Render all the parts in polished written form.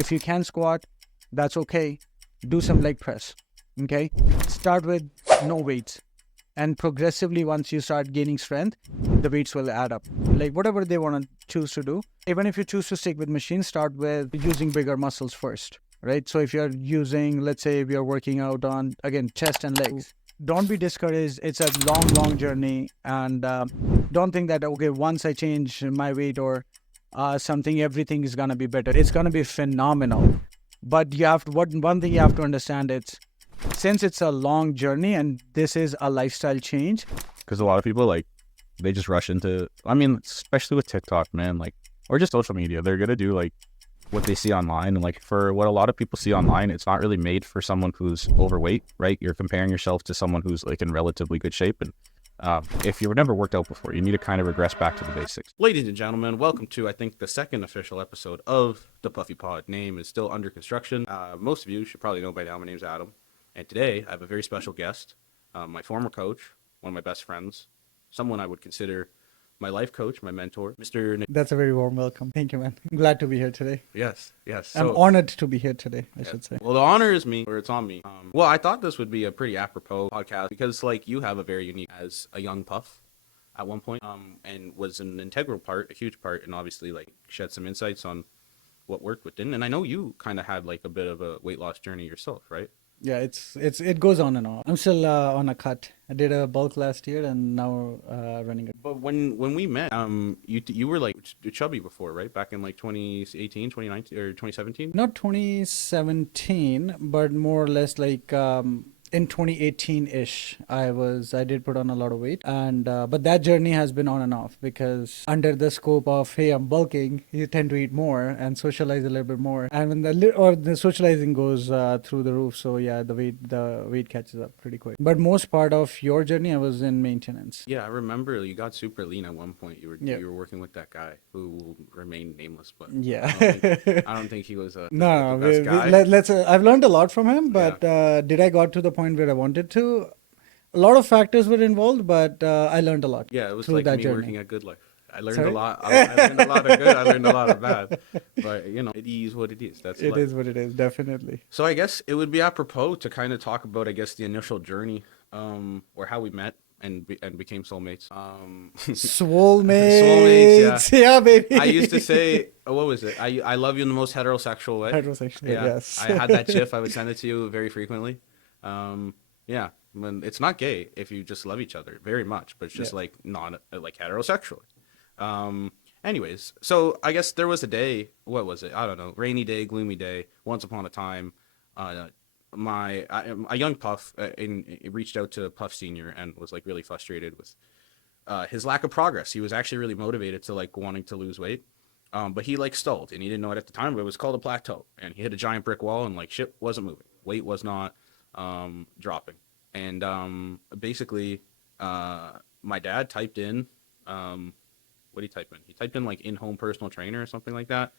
If you can squat, that's okay. Do some leg press. Okay. Start with no weights. And progressively, once you start gaining strength, the weights will add up. Like whatever they want to choose to do. Even if you choose to stick with machines, start with using bigger muscles first, right? So if you're using, let's say, if you're working out on, again, chest and legs, don't be discouraged. It's a long, long journey. And don't think that, okay, once I change my weight or something, everything is going to be better. It's going to be phenomenal. But you have to, one thing you have to understand, since it's a long journey and this is a lifestyle change. Because a lot of people, like, they just rush into, I mean, especially with TikTok, man, like, or just social media, they're going to do, like, what they see online. And, like, for what a lot of people see online, it's not really made for someone who's overweight, right? You're comparing yourself to someone who's, like, in relatively good shape. And if you've never worked out before, you need to kind of regress back to the basics. Ladies and gentlemen, welcome to, I think, the second official episode of the Puffy Pod. Name is still under construction. Most of you should probably know by now, my name's Adam. And today, I have a very special guest, my former coach, one of my best friends, someone I would consider my life coach, my mentor, Mr. That's a very warm welcome. Thank you, man. I'm glad to be here today. Yes. I'm honored to be here today, I should say. Well, the honor is me, or it's on me. Well, I thought this would be a pretty apropos podcast because, like, you have a very unique as a young Puff at one point, and was an integral part, a huge part, and obviously, like, shed some insights on what worked, what didn't. And I know you kind of had, like, a bit of a weight loss journey yourself, right? Yeah, it goes on and on. I'm still on a cut. I did a bulk last year and now running it. But when we met, you were like chubby before, right? Back in like 2018, 2019, or 2017? Not 2017, but more or less like in 2018-ish, I did put on a lot of weight, and but that journey has been on and off because under the scope of, hey, I'm bulking, you tend to eat more and socialize a little bit more, and when the socializing goes through the roof, so yeah, the weight catches up pretty quick. But most part of your journey, I was in maintenance. Yeah, I remember you got super lean at one point. You were working with that guy who will remain nameless, but yeah, I don't think he was the no, best guy. let's. I've learned a lot from him, but did I got to the point where I wanted to? A lot of factors were involved, but I learned a lot. Yeah, it was through like that me journey. working at Good Life. I learned Sorry? a lot. I learned a lot of good. I learned a lot of bad. But you know, it is what it is. That's It life. is what it is, definitely. So I guess it would be apropos to kind of talk about, I guess, the initial journey, or how we met and became soulmates. Soulmates. Yeah, baby. I used to say, what was it? I love you in the most heterosexual way. Heterosexual, Yeah. yes. I had that gif. I would send it to you very frequently. Yeah. When it's not gay if you just love each other very much, but it's just like not like heterosexual. Anyways, so I guess there was a day, what was it? I don't know. Rainy day, gloomy day. Once upon a time, a young Puff reached out to Puff Senior and was like really frustrated with his lack of progress. He was actually really motivated to like wanting to lose weight, but he like stalled and he didn't know it at the time. But it was called a plateau, and he hit a giant brick wall and like shit wasn't moving. Weight was not dropping, and basically, my dad typed in what did he type in? He typed in like in-home personal trainer or something like that,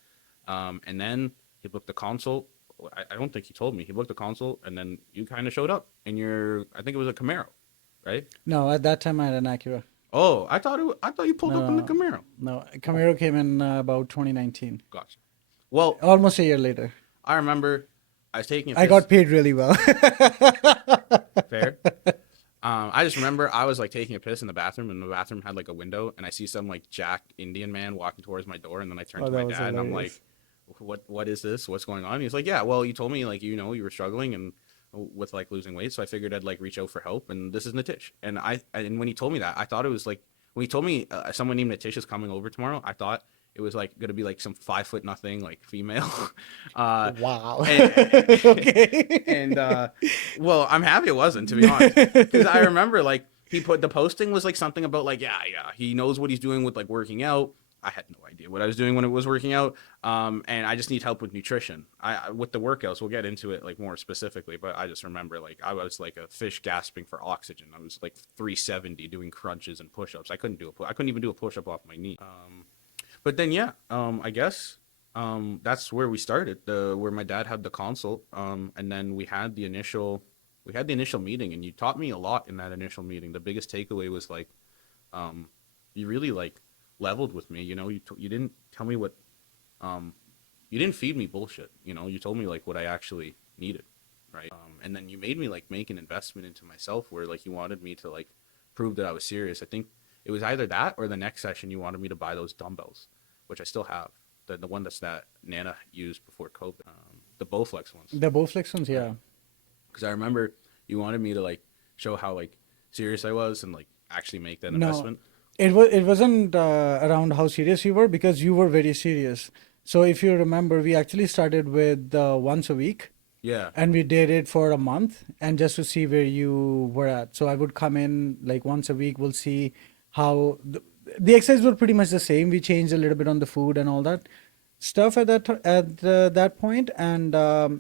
and then he booked a consult. I don't think he told me. He booked a consult, and then you kind of showed up in I think it was a Camaro, right? No, at that time I had an Acura. Oh, I thought you pulled up in the Camaro. No, Camaro came in about 2019. Gotcha. Well, Almost a year later. I remember I was taking a I got paid really well. Fair. I just remember I was like taking a piss in the bathroom, and the bathroom had like a window, and I see some like jacked Indian man walking towards my door, and then I turn to my dad, and I'm like, what is this? What's going on? And he's like, yeah, well, you told me like, you know, you were struggling and with like losing weight, so I figured I'd like reach out for help, and this is Nitish. And when he told me that, I thought it was like, when he told me someone named Nitish is coming over tomorrow, I thought it was like gonna be like some 5'0" like female. Wow. Okay. And well, I'm happy it wasn't, to be honest, because I remember like he put the posting was like something about like yeah he knows what he's doing with like working out. I had no idea what I was doing when it was working out, and I just need help with nutrition. With the workouts, we'll get into it like more specifically, but I just remember like I was like a fish gasping for oxygen. I was like 370 doing crunches and push-ups. I couldn't even do a push-up off my knee. But then I guess that's where we started, where my dad had the consult, and then we had the initial meeting, and you taught me a lot in that initial meeting. The biggest takeaway was like you really like leveled with me. You know, you didn't tell me what you didn't feed me bullshit. You know, you told me like what I actually needed, right? And then you made me like make an investment into myself where like you wanted me to like prove that I was serious. I think it was either that or the next session you wanted me to buy those dumbbells, which I still have. The one that Nana used before COVID, the Bowflex ones. The Bowflex ones, yeah. Because I remember you wanted me to like show how like serious I was and like actually make that No. investment. It wasn't around how serious you were, because you were very serious. So if you remember, we actually started with once a week, Yeah. and we did it for a month, and just to see where you were at. So I would come in like once a week. We'll see how the exercises were pretty much the same. We changed a little bit on the food and all that stuff at that point, and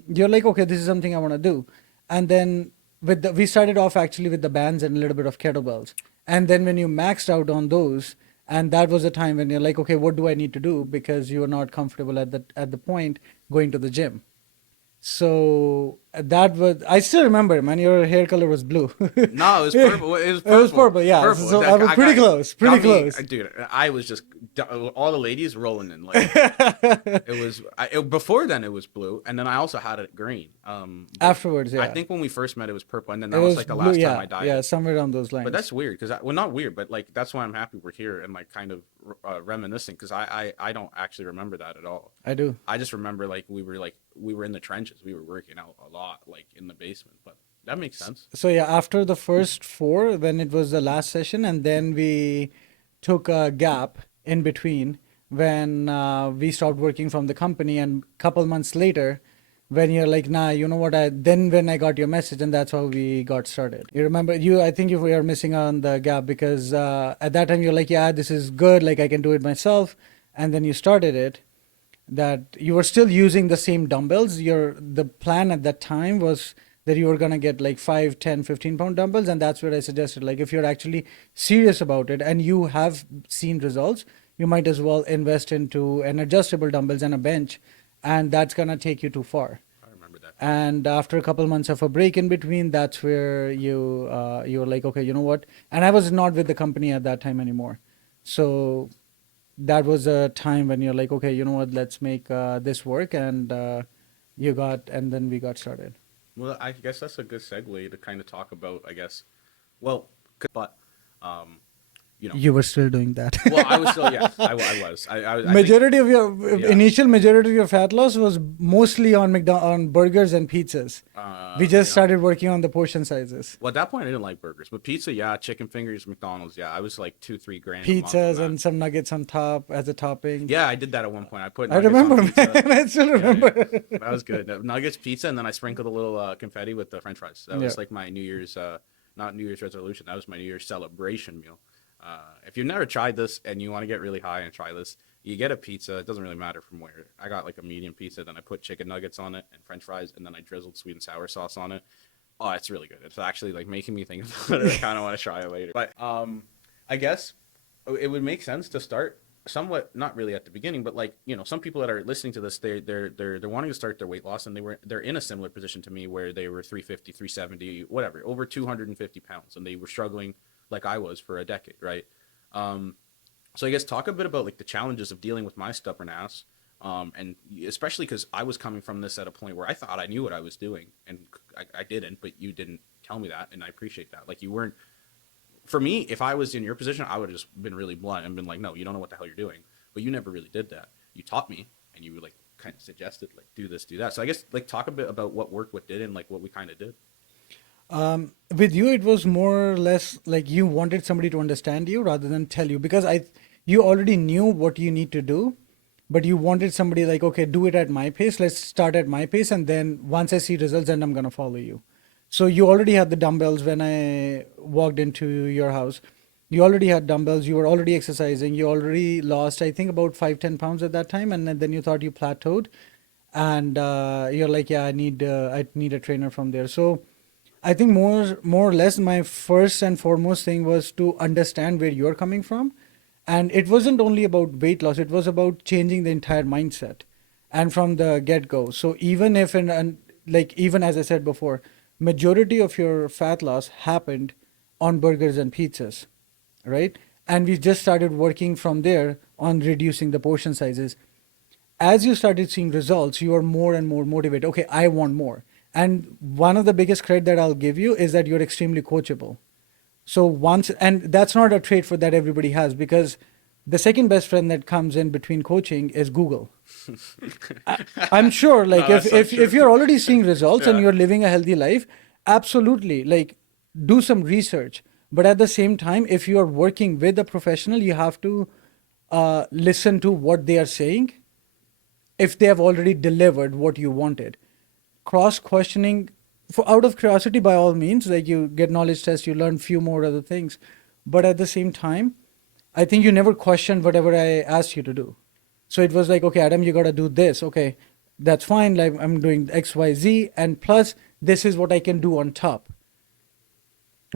you're like, okay, this is something I want to do. And then we started off actually with the bands and a little bit of kettlebells, and then when you maxed out on those, and that was the time when you're like, okay, what do I need to do, because you are not comfortable at the point going to the gym. So that was, I still remember, man, your hair color was blue. No, it was purple. It was purple. It was purple, yeah. Purple. So I was pretty close, pretty got me- close. dude, I was just all the ladies rolling in like it was. Before then it was blue, and then I also had it green. Afterwards, yeah. I think when we first met it was purple, and then It that was like the last blue, time yeah, I died. yeah, somewhere around those lines. But that's weird because well, not weird, but like that's why I'm happy we're here and like kind of reminiscing because I don't actually remember that at all. I do. I just remember like we were in the trenches. We were working out a lot, like in the basement. But that makes sense. So yeah, after the first 4, when it was the last session, and then we took a gap in between when we stopped working from the company, and couple months later, when you're like, nah, you know what? When I got your message, and that's how we got started. You remember? I think you were missing on the gap because at that time you're like, yeah, this is good. Like I can do it myself, and then you started it. That you were still using the same dumbbells. The plan at that time was that you were going to get like 5, 10, 15 pound dumbbells. And that's what I suggested. Like if you're actually serious about it and you have seen results, you might as well invest into an adjustable dumbbells and a bench. And that's going to take you too far. I remember that. And after a couple months of a break in between, that's where you were like, okay, you know what? And I was not with the company at that time anymore. So that was a time when you're like, okay, you know what, let's make this work. And then we got started. Well, I guess that's a good segue to kind of talk about, I guess, well, but, you know. You were still doing that. Well, I was still, yeah, I was. I Majority of your Yeah. initial majority of your fat loss was mostly on on burgers and pizzas. We just yeah. started working on the portion sizes. Well, at that point, I didn't like burgers, but pizza, yeah, chicken fingers, McDonald's, yeah, I was like 2-3 grand. a month on Pizzas that. and some nuggets on top as a topping. Yeah, I did that at one point. I put. I nuggets on remember, pizza. man. I still remember. That was good. Nuggets, pizza, and then I sprinkled a little confetti with the French fries. That was like my New Year's, not New Year's resolution. That was my New Year's celebration meal. If you've never tried this and you want to get really high and try this, you get a pizza. It doesn't really matter from where. I got like a medium pizza. Then I put chicken nuggets on it and French fries, and then I drizzled sweet and sour sauce on it. Oh, it's really good. It's actually like making me think about it. I kind of want to try it later. But I guess it would make sense to start somewhat, not really at the beginning, but like, you know, some people that are listening to this, they're wanting to start their weight loss, and they're in a similar position to me where they were 350, 370, whatever, over 250 pounds, and they were struggling like I was for a decade, right? So I guess talk a bit about like the challenges of dealing with my stubborn ass. And especially because I was coming from this at a point where I thought I knew what I was doing, and I didn't, but you didn't tell me that, and I appreciate that. Like you weren't, for me, if I was in your position, I would have just been really blunt and been like, no, you don't know what the hell you're doing. But you never really did that. You taught me, and you like kind of suggested like do this, do that. So I guess like talk a bit about what worked, what did, and like what we kind of did. With you, it was more or less like you wanted somebody to understand you rather than tell you, because you already knew what you need to do. But you wanted somebody like, okay, do it at my pace. Let's start at my pace. And then once I see results, then I'm going to follow you. So you already had the dumbbells when I walked into your house. You already had dumbbells. You were already exercising. You already lost, I think, about 5-10 pounds at that time. And then you thought you plateaued. And you're like, yeah, I need a trainer from there. So I think more or less my first and foremost thing was to understand where you're coming from. And it wasn't only about weight loss, it was about changing the entire mindset and from the get-go. So even if, even as I said before, majority of your fat loss happened on burgers and pizzas, right? And we just started working from there on reducing the portion sizes. as you started seeing results, you are more and more motivated. Okay, I want more. And one of the biggest credit that I'll give you is that you're extremely coachable. So once, and that's not a trait for that everybody has, because the second best friend that comes in between coaching is Google. I'm sure, No, like that's so if true. you're already seeing results and Yeah. you're living a healthy life, absolutely, like do some research. But at the same time, if you are working with a professional, you have to listen to what they are saying. If they have already delivered what you wanted, cross questioning for out of curiosity, by all means, like you get knowledge test, you learn few more other things, but at the same time, I think you never questioned whatever I asked you to do. So it was like, okay, Adam, you got to do this. Okay, that's fine. Like I'm doing XYZ, and plus this is what I can do on top.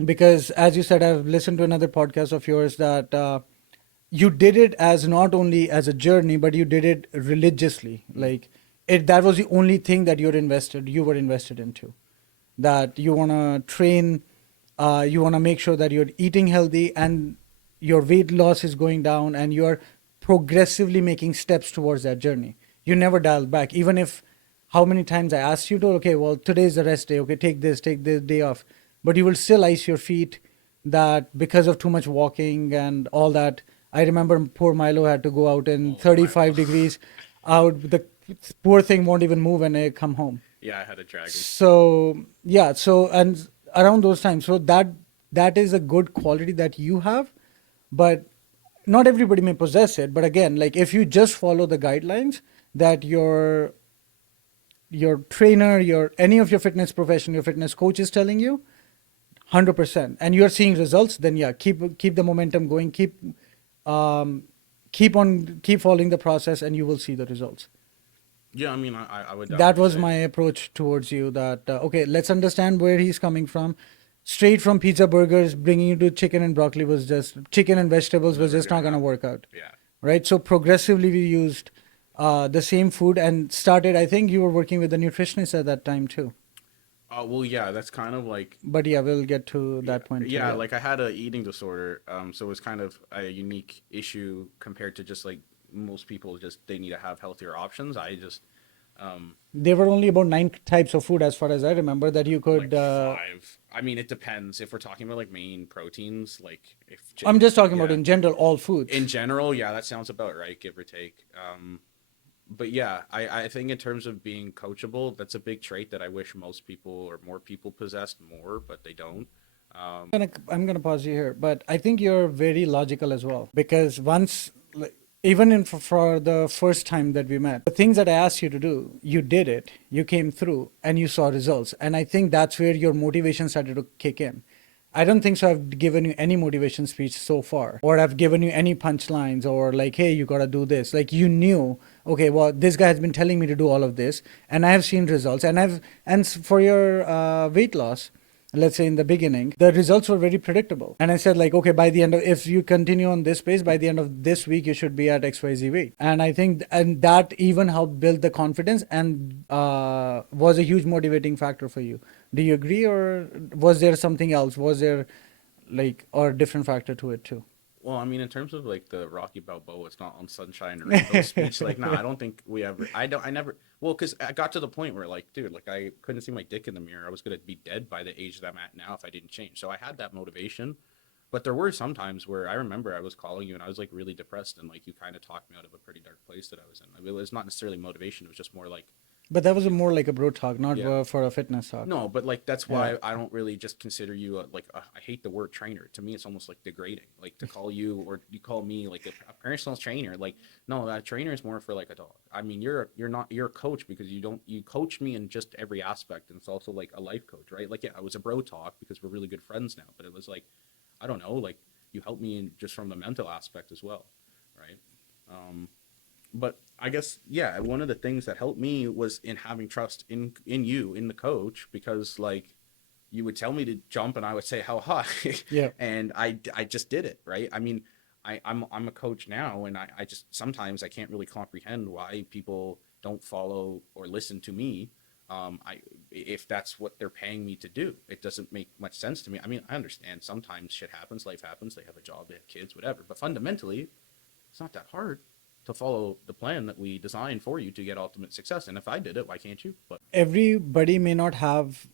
Because as you said, I've listened to another podcast of yours that you did it as not only as a journey, but you did it religiously. Like it, that was the only thing that you were invested into. That you want to train, you want to make sure that you're eating healthy and your weight loss is going down, and you're progressively making steps towards that journey. You never dialed back, even if how many times I asked you to, okay, well, today's the rest day, okay, take this day off, but you will still ice your feet, that because of too much walking and all that. I remember poor Milo had to go out in Oh, 35 Milo. degrees out. The poor thing won't even move when I come home. Yeah, I had a dragon. So yeah, so and around those times, so that is a good quality that you have, but not everybody may possess it. But again, like if you just follow the guidelines that your trainer, your any of your fitness profession, your fitness coach is telling you, 100%, and you're seeing results, then yeah, keep the momentum going, um, keep following the process, and you will see the results. Yeah, I mean, I would That definitely was say. my approach towards you, that okay, let's understand where he's coming from. Straight from pizza burgers bringing you to chicken and broccoli was just chicken and vegetables was Never just gonna not going to happen. work out, Yeah. right? So progressively we used the same food and started, I think you were working with a nutritionist at that time too, Well, yeah, that's kind of like but yeah, we'll get to yeah, that point too. yeah. Yeah. Like I had a eating disorder, so it was kind of a unique issue compared to just like most people. Just they need to have healthier options. I just There were only about 9 types of food, as far as I remember, that you could. like five. I mean, it depends if we're talking about like main proteins. Like if I'm just talking about yeah, in general all in foods. general, yeah, that sounds about right, give or take. But yeah, I think in terms of being coachable, that's a big trait that I wish most people or more people possessed more, but they don't. I'm gonna pause you here, but I think you're very logical as well, because once, like, even in for the first time that we met, the things that I asked you to do, you did it, you came through, and you saw results, and I think that's where your motivation started to kick in. I don't think so. I've given you any motivation speech so far, or I've given you any punchlines, or like, hey, you gotta do this. Like you knew, okay, well, this guy has been telling me to do all of this, and I have seen results, for your weight loss, let's say in the beginning, the results were very predictable. And I said, like, okay, by the end of, if you continue on this pace, by the end of this week, you should be at XYZ weight. And I think, and that even helped build the confidence and was a huge motivating factor for you. Do you agree, or was there something else? Was there like, or a different factor to it too? Well, I mean, in terms of like the Rocky Balboa, it's not on Sunshine and Rainbow speech. Like, nah, I don't think we ever. I never. Well, because I got to the point where, like, dude, like I couldn't see my dick in the mirror. I was gonna be dead by the age that I'm at now if I didn't change. So I had that motivation, but there were some times where I remember I was calling you and I was like really depressed, and like you kind of talked me out of a pretty dark place that I was in. Like, it was not necessarily motivation. It was just more like But that was a more like a bro talk, not yeah. for a fitness talk. No, but like that's Yeah. why I don't really just consider you I hate the word trainer. To me, it's almost like degrading. Like to call you or you call me like a personal trainer. Like no, a trainer is more for like a dog. I mean, you're a coach because you coach me in just every aspect, and it's also like a life coach, right? Like yeah, I was a bro talk because we're really good friends now, but it was like I don't know, like you helped me in just from the mental aspect as well, right? Um, but I guess yeah, one of the things that helped me was in having trust in you, in the coach, because like you would tell me to jump and I would say how high, Yeah. and I just did it right. I mean, I'm a coach now, and I just sometimes I can't really comprehend why people don't follow or listen to me. I if that's what they're paying me to do, it doesn't make much sense to me. I mean, I understand sometimes shit happens, life happens, they have a job, they have kids, whatever, but fundamentally, it's not that hard. to follow the plan that we designed for you to get ultimate success. And if I did it, why can't you? But Everybody may not have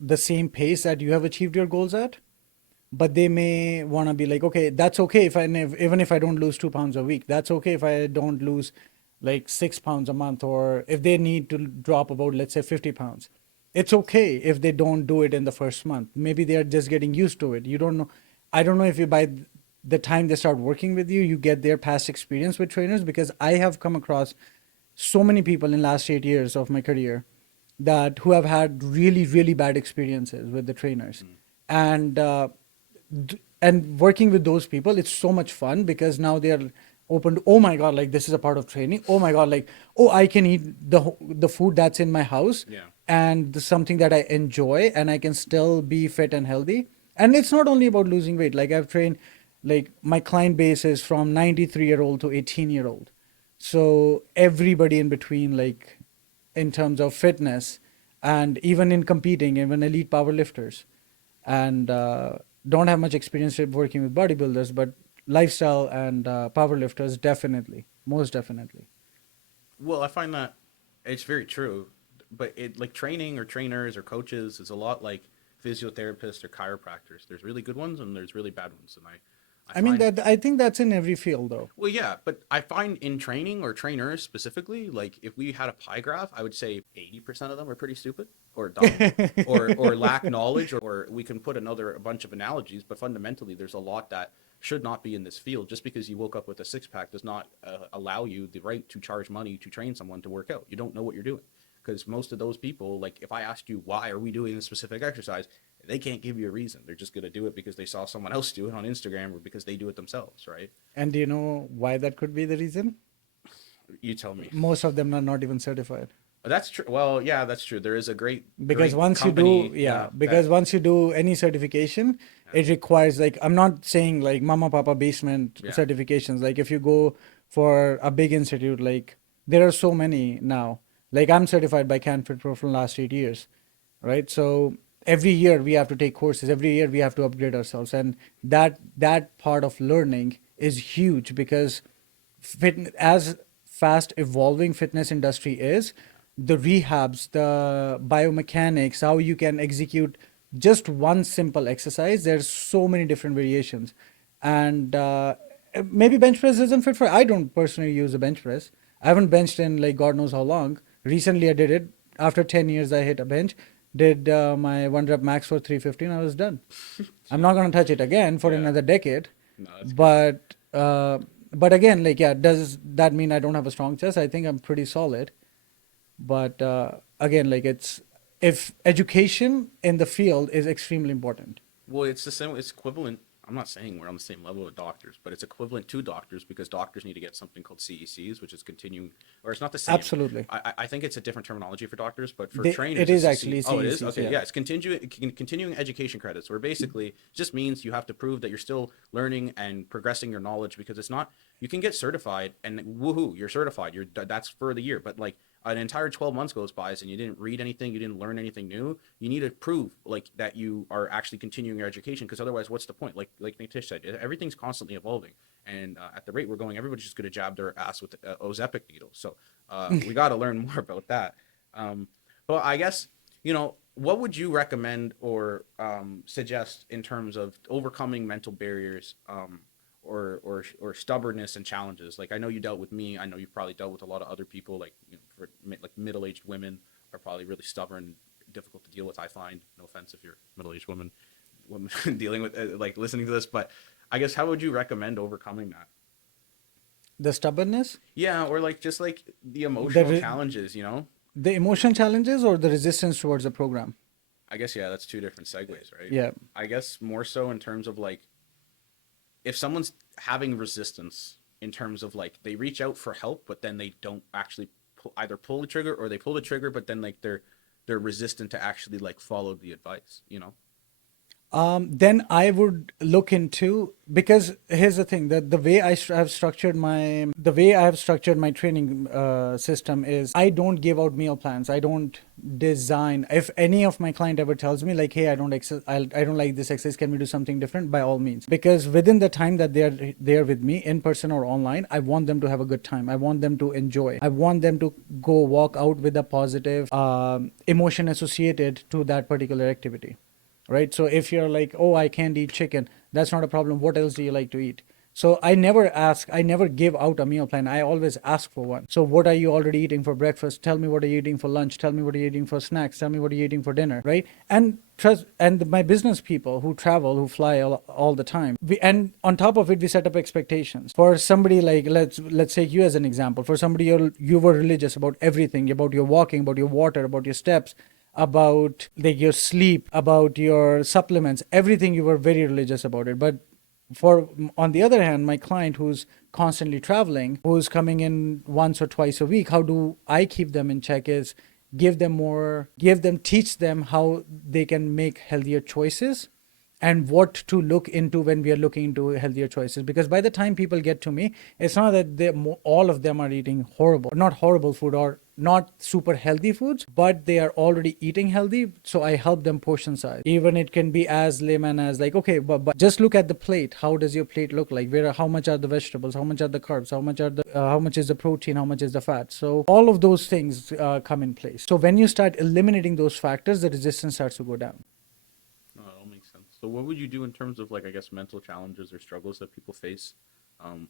the same pace that you have achieved your goals at, but they may want to be like, okay, that's okay if even if I don't lose 2 pounds a week, that's okay if I don't lose like 6 pounds a month, or if they need to drop about, let's say, 50 pounds. It's okay if they don't do it in the first month. Maybe they are just getting used to it. You don't know. I don't know if you, by the time they start working with you, you get their past experience with trainers, because I have come across so many people in last 8 years of my career that who have had really, really bad experiences with the trainers. And and working with those people, it's so much fun, because now they are open to, oh my god, like this is a part of training, oh my god, like, oh, I can eat the food that's in my house, Yeah. and something that I enjoy, and I can still be fit and healthy. And it's not only about losing weight. Like, I've trained, like, my client base is from 93-year-old to 18-year-old, so everybody in between, like, in terms of fitness, and even in competing, even elite powerlifters, and don't have much experience with working with bodybuilders, but lifestyle and powerlifters, definitely, most definitely. well, I find that it's very true, but it like training or trainers or coaches is a lot like physiotherapists or chiropractors. There's really good ones and there's really bad ones, and I I mean, find that I think that's in every field, though. well, yeah, but I find in training or trainers specifically, like if we had a pie graph, I would say 80% of them are pretty stupid or dumb or lack knowledge, or we can put a bunch of analogies, but fundamentally there's a lot that should not be in this field. Just because you woke up with a six pack does not allow you the right to charge money to train someone to work out. You don't know what you're doing. Because most of those people, like if I asked you why are we doing this specific exercise, they can't give you a reason. They're just going to do it because they saw someone else do it on Instagram or because they do it themselves, right? And do you know why that could be the reason? You tell me. Most of them are not even certified. That's true. Well, yeah, that's true. There is a Because great once company, you do, yeah, because that, once you do any certification, it requires, like, I'm not saying like mama papa basement Yeah. certifications. Like, if you go for a big institute, like, there are so many now. Like, I'm certified by CanFit Pro for the last 8 years, right? So every year we have to take courses. Every year we have to upgrade ourselves, and that part of learning is huge, because as fast evolving fitness industry is, the rehabs, the biomechanics, how you can execute just one simple exercise, there's so many different variations. And maybe bench press isn't fit for, I don't personally use a bench press. I haven't benched in like god knows how long. Recently I did it. After 10 years I hit a bench, did my 1 rep max for 315, I was done. I'm not going to touch it again for Yeah. another decade. No, that's good. But again, like, yeah, does that mean I don't have a strong chest? I think I'm pretty solid. But again, like, it's, if education in the field is extremely important. Well, it's the same. It's equivalent. I'm not saying we're on the same level with doctors, but it's equivalent to doctors because doctors need to get something called CECs, which is continuing, or it's not the same. Absolutely. I think it's a different terminology for doctors, but for They- trainers, it is it's a actually Oh, it is. CECs, Okay, yeah. yeah, it's continuing education credits, where basically just means you have to prove that you're still learning and progressing your knowledge, because it's not, you can get certified and woohoo, you're certified. That's for the year, but like an entire 12 months goes by and you didn't read anything, you didn't learn anything new, you need to prove like that you are actually continuing your education, because otherwise what's the point? Like Nitish said, everything's constantly evolving, and at the rate we're going, everybody's just going to jab their ass with Ozempic needles. So we got to learn more about that. But I guess, what would you recommend or suggest in terms of overcoming mental barriers, or stubbornness and challenges? Like, I know you dealt with me. I know you've probably dealt with a lot of other people. Like, like middle-aged women are probably really stubborn, difficult to deal with. I find, no offense if you're a middle-aged woman dealing with like listening to this, but I guess how would you recommend overcoming that? The stubbornness, Yeah, or like just like the emotional re- challenges. the emotion challenges, or the resistance towards the program. I guess, yeah, that's two different segues, right? Yeah. I guess more so in terms of like, if someone's having resistance in terms of like they reach out for help, but then they don't actually either pull the trigger, or they pull the trigger, but then like they're resistant to actually like follow the advice. Then I would look into, because here's the thing, that the way have structured my training system is I don't give out meal plans. I don't design. If any of my client ever tells me like, hey, I don't like this exercise, can we do something different? By all means, because within the time that they're there with me in person or online, I want them to have a good time. I want them to enjoy. I want them to go walk out with a positive emotion associated to that particular activity. Right? So if you're like, oh, I can't eat chicken, that's not a problem. What else do you like to eat? So I never give out a meal plan. I always ask for one. So what are you already eating for breakfast? Tell me what are you eating for lunch. Tell me what are you eating for snacks. Tell me what are you eating for dinner, right? And trust, and my business people who travel, who fly all the time. And on top of it, we set up expectations. For somebody like, let's take you as an example. For somebody, you were religious about everything, about your walking, about your water, about your steps, about like your sleep, about your supplements, everything. You were very religious about it. But for, on the other hand, my client who's constantly traveling, who's coming in once or twice a week, how do I keep them in check is teach them how they can make healthier choices and what to look into when we are looking into healthier choices. Because by the time people get to me, it's not that all of them are eating not horrible food or not super healthy foods, but they are already eating healthy. So I help them portion size. Even it can be as layman as like, okay, but just look at the plate. How does your plate look like? How much are the vegetables? How much are the carbs? How much is the protein? How much is the fat? So all of those things come in place. So when you start eliminating those factors, the resistance starts to go down. No, that all makes sense. So what would you do in terms of like, I guess, mental challenges or struggles that people face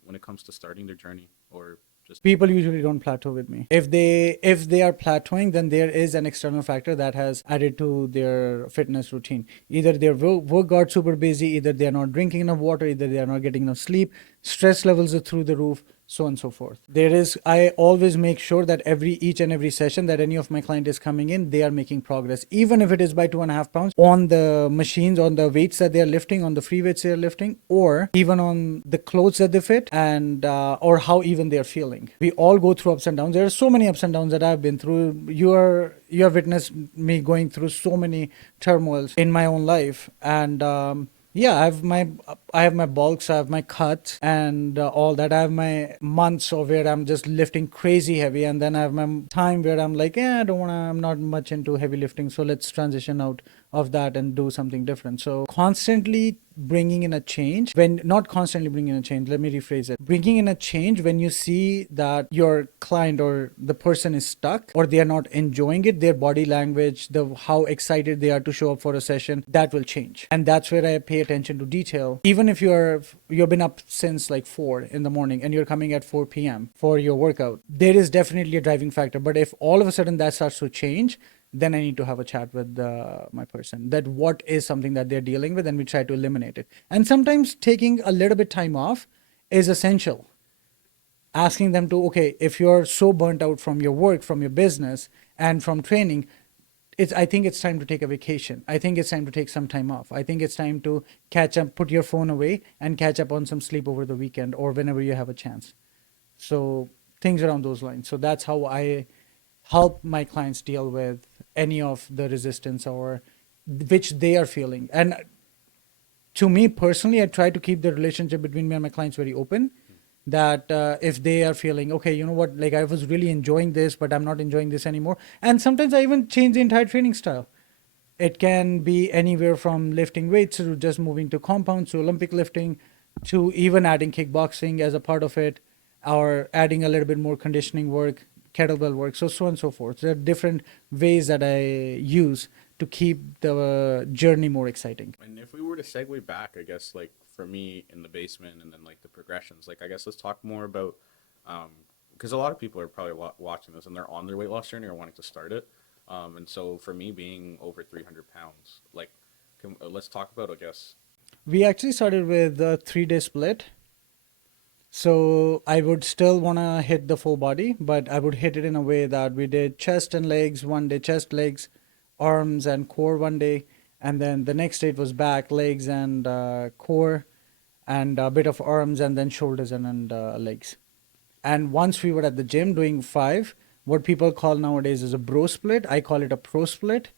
when it comes to starting their journey, or just people usually don't plateau with me. If they are plateauing, then there is an external factor that has added to their fitness routine. Either their work got super busy, either they are not drinking enough water, either they are not getting enough sleep, stress levels are through the roof, so on and so forth. I always make sure that each and every session that any of my client is coming in, they are making progress, even if it is by 2.5 pounds on the machines, on the weights that they're lifting, on the free weights they're lifting, or even on the clothes that they fit, and or how even they're feeling. We all go through ups and downs. There are so many ups and downs that I've been through. You have witnessed me going through so many turmoils in my own life, and yeah, I have my bulks, I have my cuts, and all that. I have my months of where I'm just lifting crazy heavy, and then I have my time where I'm like, I'm not much into heavy lifting, so let's transition out of that and do something different. So constantly bringing in a change, not constantly bringing in a change, let me rephrase it. Bringing in a change when you see that your client or the person is stuck or they are not enjoying it, their body language, how excited they are to show up for a session, that will change. And that's where I pay attention to detail. Even if you've been up since like 4 in the morning and you're coming at 4 p.m. for your workout, there is definitely a driving factor. But if all of a sudden that starts to change, then I need to have a chat with my person, that what is something that they're dealing with, and we try to eliminate it. And sometimes taking a little bit time off is essential. Asking them to, okay, if you're so burnt out from your work, from your business, and from training, I think it's time to take a vacation. I think it's time to take some time off. I think it's time to catch up, put your phone away, and catch up on some sleep over the weekend or whenever you have a chance. So things around those lines. So that's how I help my clients deal with any of the resistance or which they are feeling. And to me personally, I try to keep the relationship between me and my clients very open, that if they are feeling, okay, you know what, like I was really enjoying this, but I'm not enjoying this anymore. And sometimes I even change the entire training style. It can be anywhere from lifting weights to just moving to compounds, to Olympic lifting, to even adding kickboxing as a part of it, or adding a little bit more conditioning work, kettlebell work, so on and so forth. There are different ways that I use to keep the journey more exciting. And if we were to segue back, I guess, like for me in the basement and then like the progressions, like I guess let's talk more about, because a lot of people are probably watching this and they're on their weight loss journey or wanting to start it. And so for me being over 300 pounds, like let's talk about, I guess. We actually started with a 3-day split. So I would still want to hit the full body, but I would hit it in a way that we did chest and legs one day, chest, legs, arms and core one day. And then the next day it was back, legs and core, and a bit of arms, and then shoulders and legs. And once we were at the gym doing 5, what people call nowadays is a bro split. I call it a pro split.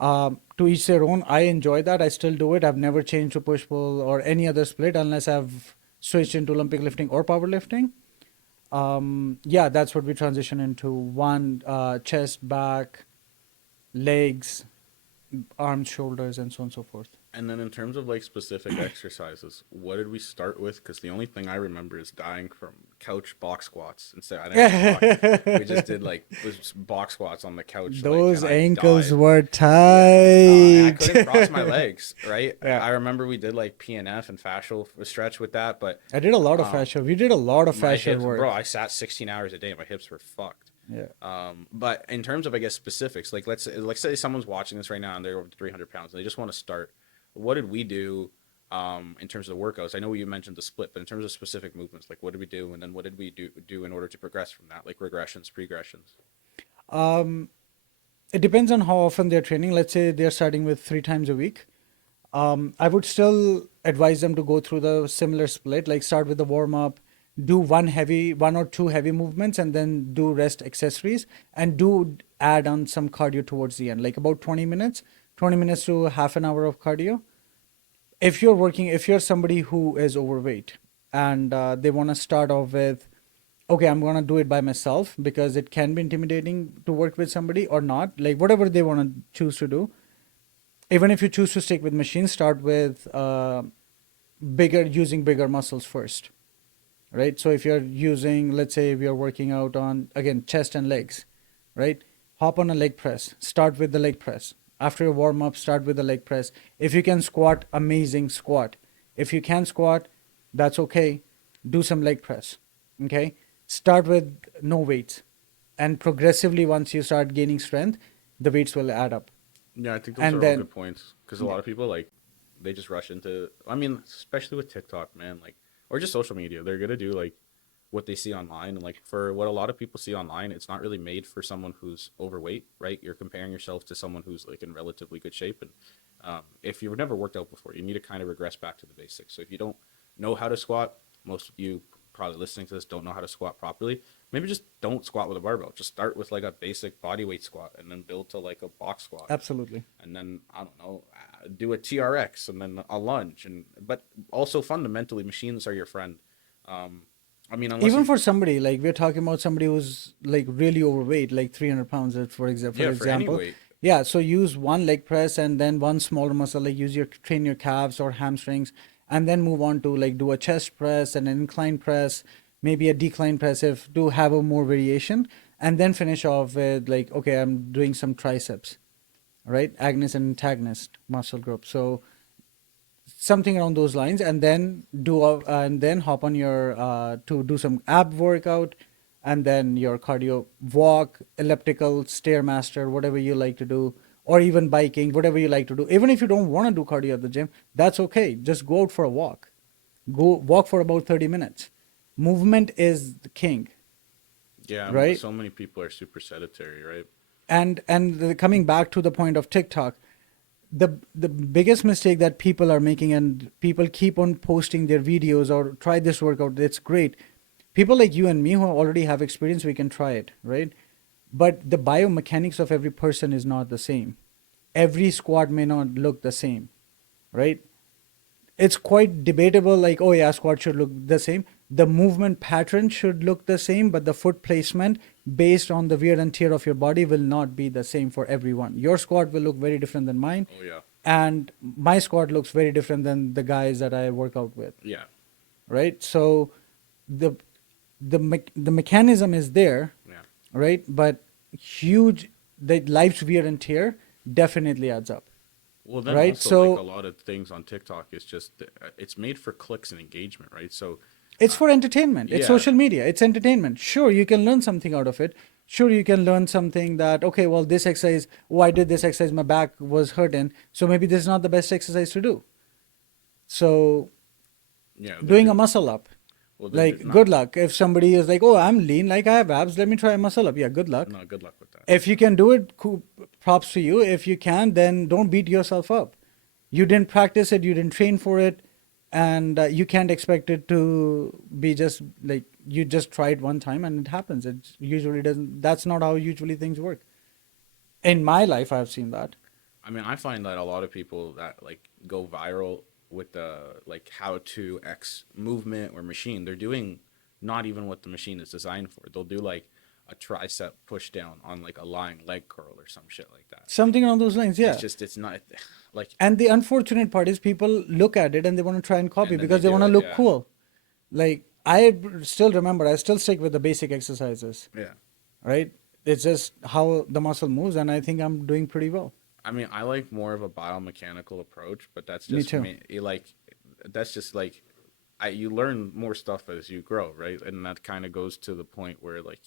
To each their own. I enjoy that. I still do it. I've never changed to push pull or any other split unless I've switched into Olympic lifting or powerlifting. Yeah, that's what we transition into. One, chest, back, legs, arms, shoulders, and so on and so forth. And then in terms of like specific exercises, what did we start with? Because the only thing I remember is dying from couch box squats. Instead, I didn't squat. We just did like was box squats on the couch. Those like, and ankles I died. were And I tight. couldn't cross my legs, right? Yeah. I remember we did like PNF and fascial stretch with that, but I did a lot of fascia. We did a lot of my fascia hips, work. bro, I sat 16 hours a day. My hips were fucked. Yeah. But in terms of, I guess, specifics, like let's say someone's watching this right now and they're over 300 pounds and they just want to start. What did we do in terms of the workouts? I know you mentioned the split, but in terms of specific movements, like what did we do, and then what did we do in order to progress from that, like regressions, progressions? It depends on how often they're training. Let's say they're starting with 3 times a week. I would still advise them to go through the similar split, like start with the warm up, do one or two heavy movements, and then do rest accessories, and do add on some cardio towards the end, like about 20 minutes to half an hour of cardio. If you're somebody who is overweight and they want to start off with, okay, I'm going to do it by myself, because it can be intimidating to work with somebody or not, like whatever they want to choose to do. Even if you choose to stick with machines, start with using bigger muscles first, right? So if you're using, let's say if you're working out on, again, chest and legs, right? Hop on a leg press, start with the leg press. After your warm up, start with the leg press. If you can squat, amazing, squat. If you can squat, that's okay. Do some leg press, okay? Start with no weights. And progressively, once you start gaining strength, the weights will add up. Yeah, I think those And are all then- good points because a lot of people like they just rush into. I mean, especially with TikTok, man, like or just social media, they're gonna do like what they see online, and like for what a lot of people see online, it's not really made for someone who's overweight, right? You're comparing yourself to someone who's like in relatively good shape, and if you've never worked out before, you need to kind of regress back to the basics. So if you don't know how to squat, most of you probably listening to this don't know how to squat properly. Maybe just don't squat with a barbell. Just start with like a basic body weight squat and then build to like a box squat. Absolutely. And then I don't know, do a TRX and then a lunge. And but also fundamentally, machines are your friend. I mean, unless Even you, for somebody, like we're talking about somebody who's like really overweight, like 300 pounds, for example. yeah, for any weight. Yeah, so use one leg press and then one smaller muscle, like train your calves or hamstrings, and then move on to like do a chest press and an incline press, maybe a decline press if do have a more variation, and then finish off with like, okay, I'm doing some triceps, right? Agonist and antagonist muscle group. So something around those lines, and then and then hop on your to do some ab workout, and then your cardio, walk, elliptical, stairmaster, whatever you like to do, or even biking, whatever you like to do. Even if you don't want to do cardio at the gym, that's okay. Just go out for a walk. Go walk for about 30 minutes. Movement is the king. Yeah, Right. so many people are super sedentary, right? And coming back to the point of TikTok, the biggest mistake that people are making, and people keep on posting their videos or try this workout, it's great. People like you and me who already have experience, we can try it, right? But the biomechanics of every person is not the same. Every squat may not look the same, right? It's quite debatable, like, oh yeah, squat should look the same. The movement pattern should look the same, but the foot placement based on the wear and tear of your body will not be the same for everyone. Your squat will look very different than mine, Oh yeah, and my squat looks very different than the guys that I work out with, yeah, right? So the the mechanism is there, yeah. right? But the life's wear and tear definitely adds up. Well, then Right, also so- like a lot of things on TikTok is just it's made for clicks and engagement, right? So It's for entertainment. It's yeah. social media. It's entertainment. Sure, you can learn something out of it. Sure, you can learn something that, okay, well, this exercise, oh, I did this exercise, my back was hurting. So maybe this is not the best exercise to do. So yeah, doing a muscle up, well, like, good luck. If somebody is like, oh, I'm lean, like I have abs, let me try a muscle up. Yeah, good luck. No, good luck with that. If you can do it, cool, props to you. If you can, then don't beat yourself up. You didn't practice it, you didn't train for it, and you can't expect it to be just like you just tried one time and it happens. It usually doesn't. That's not how usually things work. In my life, I've seen that. I mean, I find that a lot of people that like go viral with the like how to X movement or machine, they're doing not even what the machine is designed for. They'll do like a tricep push down on like a lying leg curl or some shit like that. Something along those lines, It's yeah. just it's not like And the unfortunate part is people look at it and they want to try and copy and then they because they do want to it. look Yeah, cool. Like I still remember, I still stick with the basic exercises, yeah. right? It's just how the muscle moves, and I think I'm doing pretty well. I mean, I like more of a biomechanical approach, but that's Me just too. me. Like, that's just like, you learn more stuff as you grow, right? And that kind of goes to the point where like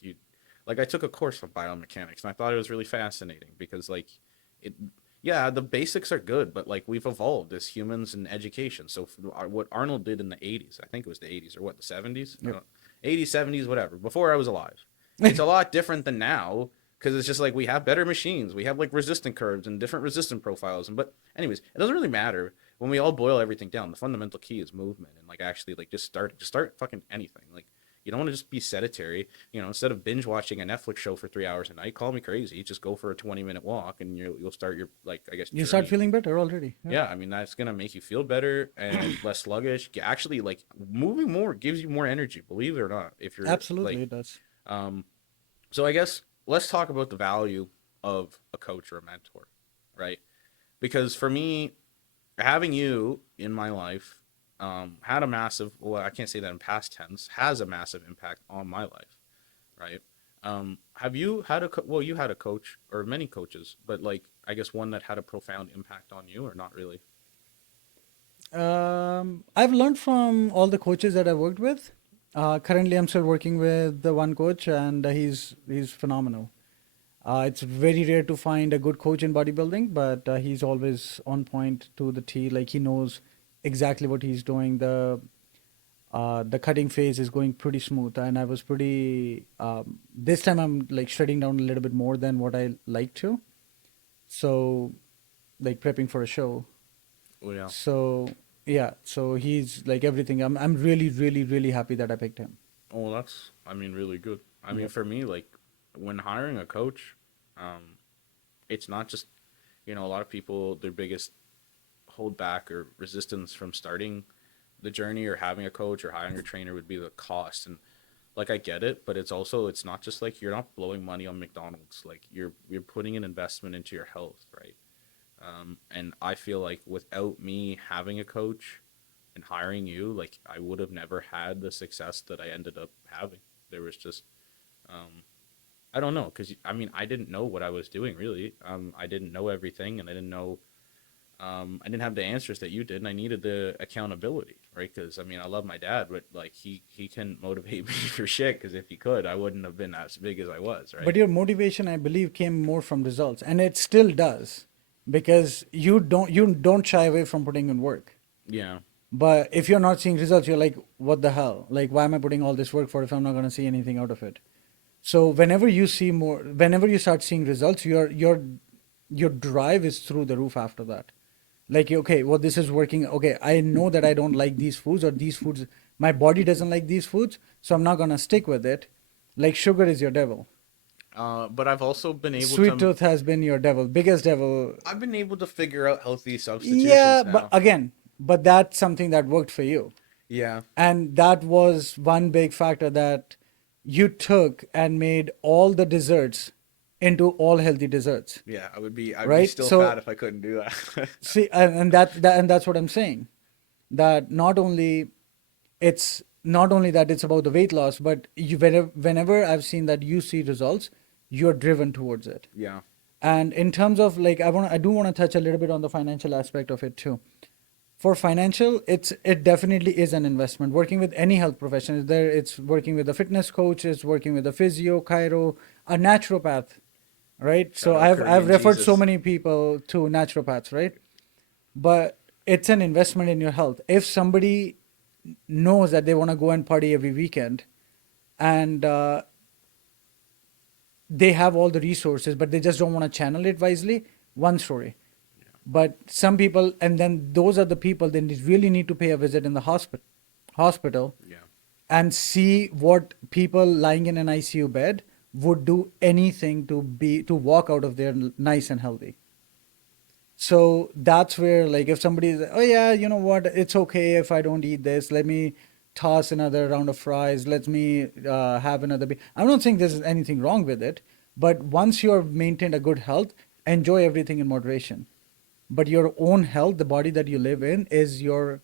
I took a course of biomechanics and I thought it was really fascinating because like, it, yeah, the basics are good, but like we've evolved as humans in education. So what Arnold did in the '80s, I think it was the '80s or what, the '70s, Yep. '80s, '70s, whatever, before I was alive. It's a lot different than now because it's just like we have better machines, we have like resistant curves and different resistant profiles, and but anyways, it doesn't really matter when we all boil everything down. The fundamental key is movement and like actually like just start fucking anything. Like you don't want to just be sedentary. You know, instead of binge watching a Netflix show for 3 hours a night, call me crazy. Just go for a 20-minute walk and you'll start your like I guess You start journey. feeling better already. Yeah. Yeah, I mean that's gonna make you feel better and less sluggish. Actually, like moving more gives you more energy. Believe it or not, if you're Absolutely, like it does. um. So I guess let's talk about the value of a coach or a mentor, right? Because for me, having you in my life had a massive, well, I can't say that in past tense, has a massive impact on my life, right? Have you had well, you had a coach or many coaches, but like, I guess one that had a profound impact on you or not really? I've learned from all the coaches that I worked with. Currently, I'm still working with the one coach, and he's phenomenal. It's very rare to find a good coach in bodybuilding, but he's always on point to the T. Like he knows exactly what he's doing. The cutting phase is going pretty smooth, and I was pretty. This time I'm like shredding down a little bit more than what I like to. So, like prepping for a show. Well, yeah. So yeah, so he's like everything. I'm really really really happy that I picked him. Oh, that's, I mean, really good. I mean, Yeah. for me, like when hiring a coach, um, it's not just, a lot of people, their biggest hold back or resistance from starting the journey or having a coach or hiring a trainer would be the cost. And like I get it, but it's not just like you're not blowing money on McDonald's. Like you're putting an investment into your health, right? And I feel like without me having a coach and hiring you, like I would have never had the success that I ended up having. There was just I don't know, because I mean I didn't know what I was doing really. I didn't know everything, and I didn't know I didn't have the answers that you did, and I needed the accountability, right? Because I mean, I love my dad, but like he couldn't motivate me for shit. Because if he could, I wouldn't have been as big as I was, right? But your motivation, I believe, came more from results, and it still does, because you don't shy away from putting in work. Yeah, But if you're not seeing results, you're like, what the hell? Like, why am I putting all this work for if I'm not going to see anything out of it? So whenever you start seeing results, your drive is through the roof after that. Like, okay, well, this is working. Okay, I know that I don't like these foods, or these foods, my body doesn't like these foods, so I'm not going to stick with it. Like, sugar is your devil. but I've also been able Sweet to tooth has been your devil, biggest devil. I've been able to figure out healthy Yeah, substitutions but now. again, but that's something that worked for you. Yeah, And that was one big factor that you took and made all the desserts into all healthy desserts, yeah, I'd be right? still fat So if I couldn't do that. see, and that's what I'm saying. That not only that it's about the weight loss, but whenever I've seen that you see results, you're driven towards it. Yeah, And in terms of like, I do want to touch a little bit on the financial aspect of it too. For financial, it definitely is an investment. Working with any health professional, there it's working with a fitness coach, it's working with a physio, chiro, a naturopath, right? shout So out I've Korean referred so Jesus. many people to naturopaths, right? But it's an investment in your health. If somebody knows that they want to go and party every weekend, and they have all the resources, but they just don't want to channel it wisely, one story. But some people, and then those are the people they really need to pay a visit in the hospital Yeah, and see what people lying in an ICU bed would do anything to walk out of there nice and healthy. So that's where, like, if somebody is, oh yeah, you know what, it's okay if I don't eat this. Let me toss another round of fries. Let me have another. I'm not saying there's anything wrong with it, but once you're maintained a good health, enjoy everything in moderation. But your own health, the body that you live in,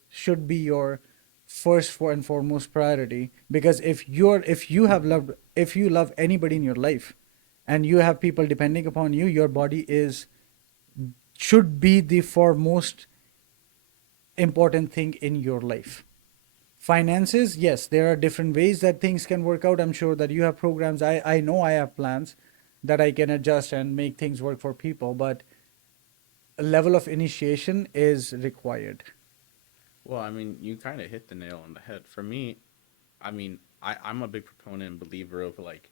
should be your first and foremost priority. Because if you love anybody in your life, and you have people depending upon you, your body should be the foremost important thing in your life. Finances, yes, there are different ways that things can work out. I'm sure that you have programs. I know I have plans that I can adjust and make things work for people, but a level of initiation is required. Well, I mean, you kind of hit the nail on the head. For me, I mean, I'm a big proponent and believer of like,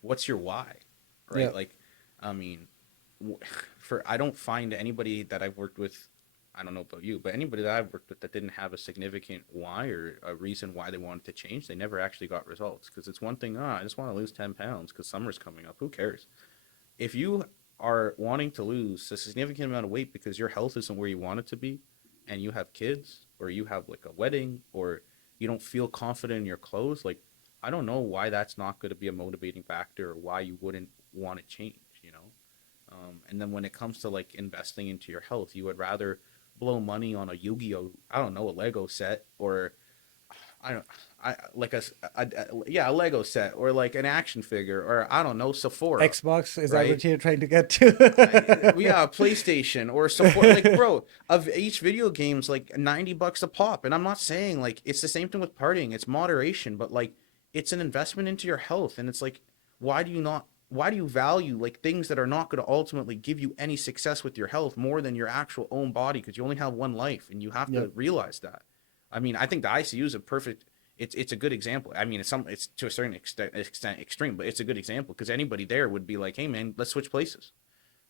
what's your why, right? Yeah. Like, I mean, I don't find anybody that I've worked with, I don't know about you, but anybody that I've worked with that didn't have a significant why or a reason why they wanted to change, they never actually got results. Because it's one thing, I just want to lose 10 pounds because summer's coming up. Who cares? If you are wanting to lose a significant amount of weight because your health isn't where you want it to be, and you have kids, or you have like a wedding, or you don't feel confident in your clothes, like, I don't know why that's not going to be a motivating factor, or why you wouldn't want to change, you know? And then when it comes to like investing into your health, you would rather blow money on a Yu-Gi-Oh, I don't know, a Lego set, or I don't, I like a Lego set, or like an action figure, or I don't know, Sephora, Xbox, is that right? what you're trying to get to? Yeah, PlayStation or support, like, bro, of each video game's like $90 a pop. And I'm not saying like it's the same thing with partying, it's moderation, but like it's an investment into your health. And it's like, why do you value like things that are not going to ultimately give you any success with your health more than your actual own body? Because you only have one life, and you have Yep. to realize that. I mean, I think the ICU is a perfect, it's a good example. I mean, it's to a certain extent extreme, but it's a good example because anybody there would be like, hey man, let's switch places,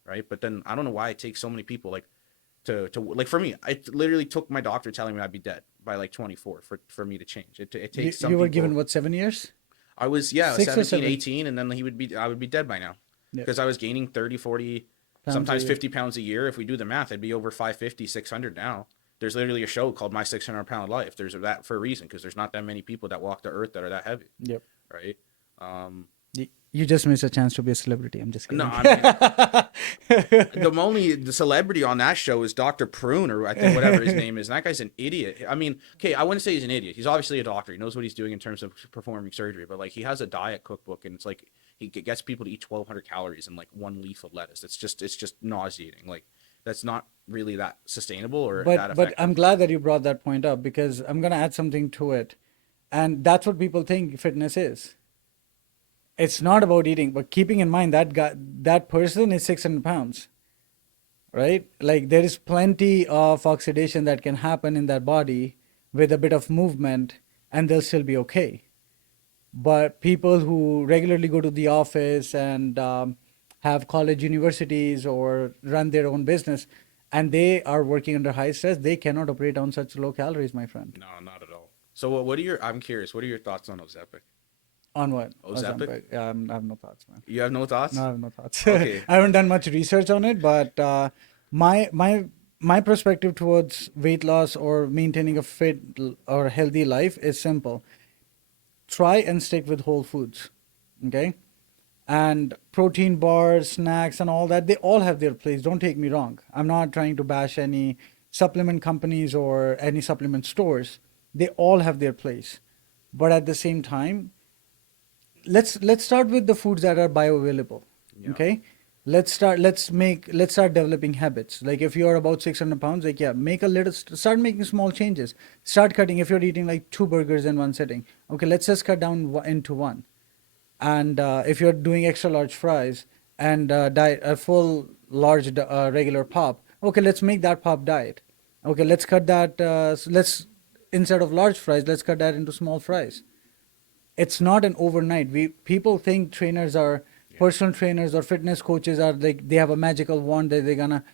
right? But then I don't know why it takes so many people like to like, for me, it literally took my doctor telling me I'd be dead by like 24 for me to change. It You, takes some you were people. given what, 7 years? I was, yeah, 6 or 17, 7? 18, and then I would be dead by now Yeah. because I was gaining 30, 40, Pounds a sometimes year. 50 pounds a year. If we do the math, it'd be over 550, 600 now. There's literally a show called My 600-Pound Life. There's that for a reason, because there's not that many people that walk the earth that are that heavy, Yep. right? Um, You just missed a chance to be a celebrity. I'm just kidding. no, I mean, the celebrity on that show is Dr. Prune, or I think whatever his name is. And that guy's an idiot. I mean, okay, I wouldn't say he's an idiot. He's obviously a doctor. He knows what he's doing in terms of performing surgery. But like, he has a diet cookbook, and it's like he gets people to eat 1,200 calories and like one leaf of lettuce. It's just nauseating. Like, that's not really that sustainable or that But effective. I'm glad that you brought that point up, because I'm gonna add something to it, and that's what people think fitness is. It's not about eating, but keeping in mind that person is 600 pounds, right? Like, there is plenty of oxidation that can happen in that body with a bit of movement, and they'll still be okay. But people who regularly go to the office and have college, universities, or run their own business, and they are working under high stress, they cannot operate on such low calories, my friend. No, not at all. So I'm curious, what are your thoughts on Ozempic? On what? Ozempic? Ozempic? Yeah, I have no thoughts, man. You have no thoughts? No, I have no thoughts. Okay. I haven't done much research on it, but my perspective towards weight loss or maintaining a fit or healthy life is simple. Try and stick with whole foods, okay? And protein bars, snacks, and all that, they all have their place. Don't take me wrong. I'm not trying to bash any supplement companies or any supplement stores. They all have their place. But at the same time, let's start with the foods that are bioavailable. Yeah. Okay, let's start developing habits. Like, if you're about 600 pounds, like, yeah, make a little, start making small changes. Start cutting. If you're eating like 2 burgers in one sitting, okay, let's just cut down into one. And if you're doing extra large fries and diet a full large regular pop, okay, let's make that pop diet. Okay, let's cut that, let's, instead of large fries, let's cut that into small fries. It's not an overnight. People think trainers are personal trainers or fitness coaches are like, they have a magical wand that they're gonna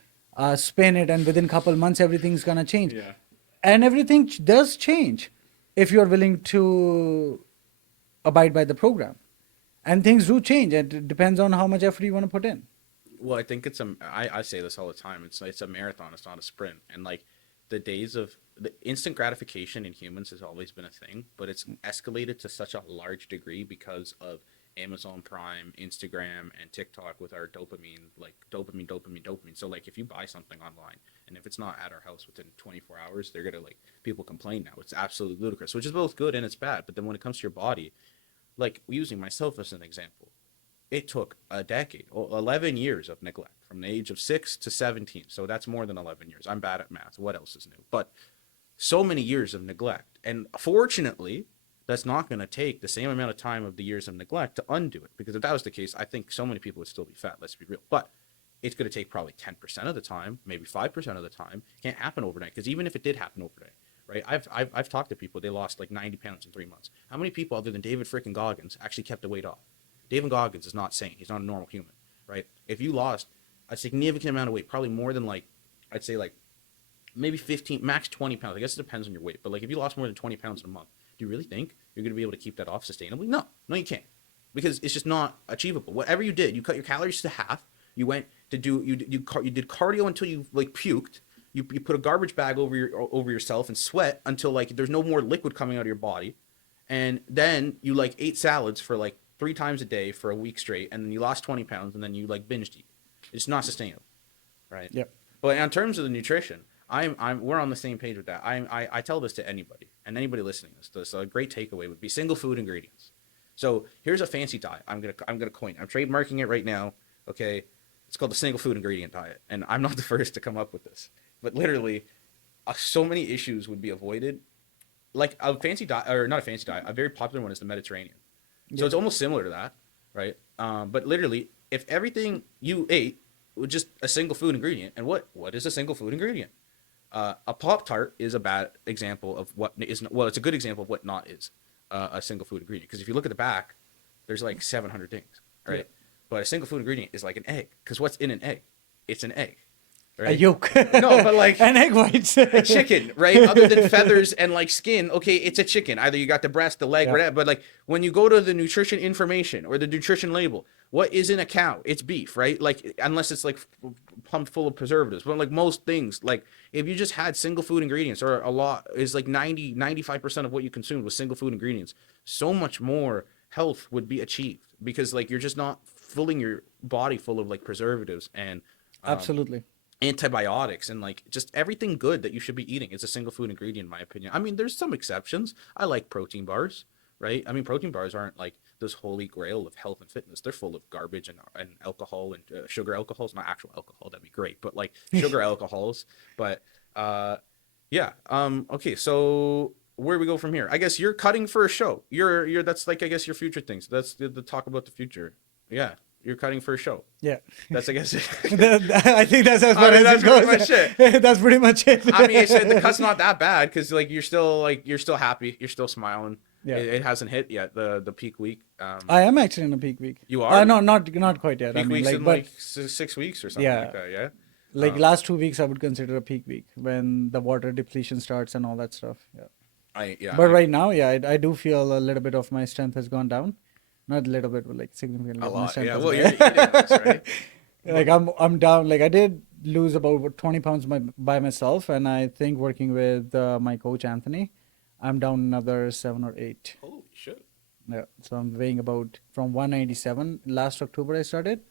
spin it, and within a couple months everything's gonna change. Yeah. And everything does change if you're willing to abide by the program. And things do change. It depends on how much effort you want to put in. Well, I think I say this all the time. It's a marathon. It's not a sprint. And like the days of the instant gratification in humans has always been a thing, but it's escalated to such a large degree because of Amazon Prime, Instagram, and TikTok with our dopamine, like dopamine. So like if you buy something online and if it's not at our house within 24 hours, they're gonna like people complain now. It's absolutely ludicrous, which is both good and it's bad. But then when it comes to your body, like using myself as an example, it took a decade, 11 years of neglect from the age of 6 to 17. So that's more than 11 years. I'm bad at math. What else is new? But so many years of neglect. And fortunately, that's not going to take the same amount of time of the years of neglect to undo it. Because if that was the case, I think so many people would still be fat. Let's be real. But it's going to take probably 10% of the time, maybe 5% of the time. It can't happen overnight. Because even if it did happen overnight, right? I've talked to people, they lost like 90 pounds in 3 months. How many people other than David freaking Goggins actually kept the weight off? David Goggins is not sane. He's not a normal human, right? If you lost a significant amount of weight, probably more than like, I'd say like maybe 15, max 20 pounds. I guess it depends on your weight. But like if you lost more than 20 pounds in a month, do you really think you're going to be able to keep that off sustainably? No, you can't. Because it's just not achievable. Whatever you did, you cut your calories to half. You went to you did cardio until you like puked. You put a garbage bag over yourself and sweat until like there's no more liquid coming out of your body. And then you like ate salads for like 3 times a day for a week straight, and then you lost 20 pounds, and then you like binged eat. It's not sustainable, right? Yep. But in terms of the nutrition, we're on the same page with that. I tell this to anybody, and anybody listening to this. So a great takeaway would be single food ingredients. So here's a fancy diet. I'm gonna coin. I'm trademarking it right now. Okay, it's called the single food ingredient diet, and I'm not the first to come up with this. But literally, so many issues would be avoided. Like a fancy diet, or not a fancy diet, a very popular one is the Mediterranean. So it's almost similar to that, right? But literally, if everything you ate was just a single food ingredient, and what is a single food ingredient? A Pop-Tart is a bad example of what is, well, it's a good example of what not is a single food ingredient. Because if you look at the back, there's like 700 things, right? Yeah. But a single food ingredient is like an egg. Because what's in an egg? It's an egg. Right? A yolk. No, but like an egg white. a chicken, right? Other than feathers and like skin, okay, it's a chicken. Either you got the breast, the leg, whatever. But like when you go to the nutrition information or the nutrition label, what is in a cow? It's beef, right? Like unless it's like pumped full of preservatives. But like most things, like if you just had single food ingredients, or a lot is like 95% of what you consumed was single food ingredients, so much more health would be achieved, because like you're just not filling your body full of like preservatives and Absolutely. Antibiotics and like just everything good that you should be eating is a single food ingredient, in my opinion. I mean, there's some exceptions. I like protein bars, right? I mean, protein bars aren't like this holy grail of health and fitness. They're full of garbage and alcohol and sugar alcohols, not actual alcohol. That'd be great, but like sugar alcohols. But yeah. Okay, so where do we go from here? I guess you're cutting for a show. You're that's like, I guess, your future things. That's the talk about the future. Yeah. You're cutting for a show. Yeah. That's, I guess. I think that's as far as that's it goes. Pretty much it. That's pretty much it. I mean, the cut's not that bad, because like you're still happy. You're still smiling. Yeah. It hasn't hit yet, the peak week. I am actually in a peak week. You are? No, not quite yet. Peak week's in like 6 weeks or something like that, yeah? Like last 2 weeks, I would consider a peak week when the water depletion starts and all that stuff. Yeah. But right now, I do feel a little bit of my strength has gone down. Not a little bit, but like significantly. A lot, yeah. Well, you're eating this, right? Like I'm down. Like I did lose about 20 pounds by myself, and I think working with my coach Anthony, I'm down another 7 or 8. Holy shit! Yeah, so I'm weighing about from 197 last October I started.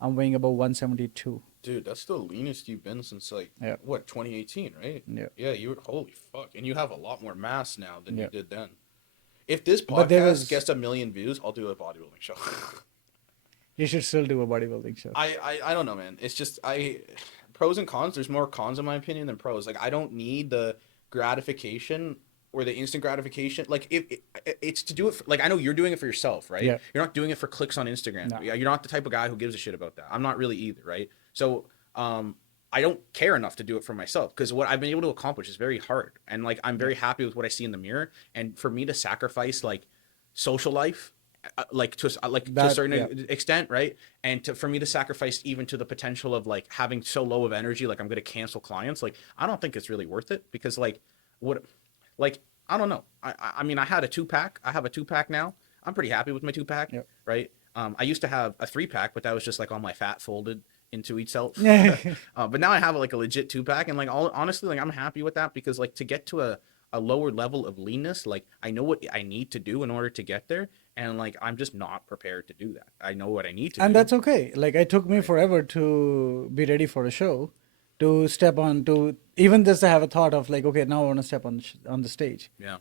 I'm weighing about 172. Dude, that's the leanest you've been since like what 2018, right? Yeah. Yeah, you were, holy fuck, and you have a lot more mass now than you did then. If this podcast gets 1 million views, I'll do a bodybuilding show. You should still do a bodybuilding show. I don't know, man. It's just pros and cons. There's more cons in my opinion than pros. Like I don't need the gratification or the instant gratification. Like it's to do it for, like, I know you're doing it for yourself, right? Yeah. You're not doing it for clicks on Instagram. No. You're not the type of guy who gives a shit about that. I'm not really either, right? So I don't care enough to do it for myself, because what I've been able to accomplish is very hard, and like I'm very happy with what I see in the mirror. And for me to sacrifice like social life, to a certain extent, right? And for me to sacrifice even to the potential of like having so low of energy, like I'm going to cancel clients. Like I don't think it's really worth it, because like I don't know. I mean, I had a 2-pack. I have a 2-pack now. I'm pretty happy with my 2-pack, right? I used to have a 3-pack, but that was just like all my fat folded into itself. Yeah. But now I have like a legit 2-pack, and like honestly, like I'm happy with that because like to get to a lower level of leanness, like I know what I need to do in order to get there, and like I'm just not prepared to do that. I know what I need to And do. that's okay. Like it took me Right. forever to be ready for a show, to step on, to even just to have a thought of like, okay, now I want to step on on the stage. Yeah.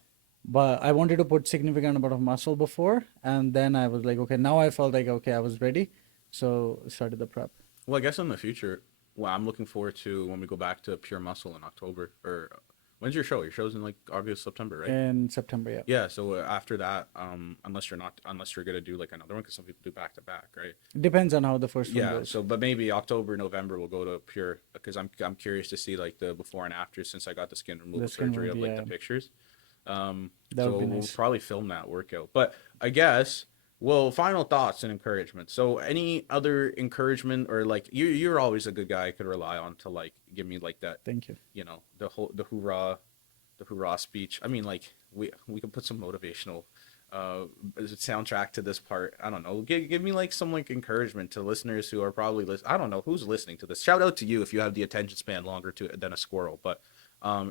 But I wanted to put significant amount of muscle before, and then I was like, okay, now I felt like okay, I was ready, so started the prep. Well, I guess in the future, well, I'm looking forward to when we go back to Pure Muscle in October. Or when's your show? Your show's in like August, September, right? In September, yeah. Yeah. So after that, unless you're gonna do like another one, because some people do back to back, right? Depends on how the first one Yeah. goes. So, but maybe October, November, we'll go to Pure because I'm curious to see like the before and after since I got the skin removal The skin surgery of removal, like yeah. the pictures. That would So be we'll nice. probably film that workout. But I guess, well, final thoughts and encouragement. So any other encouragement or like you're always a good guy I could rely on to like give me like that, Thank you. you know, the hoorah speech. I mean, like we can put some motivational soundtrack to this part. I don't know. Give me like some like encouragement to listeners who are probably I don't know who's listening to this. Shout out to you if you have the attention span longer than a squirrel. But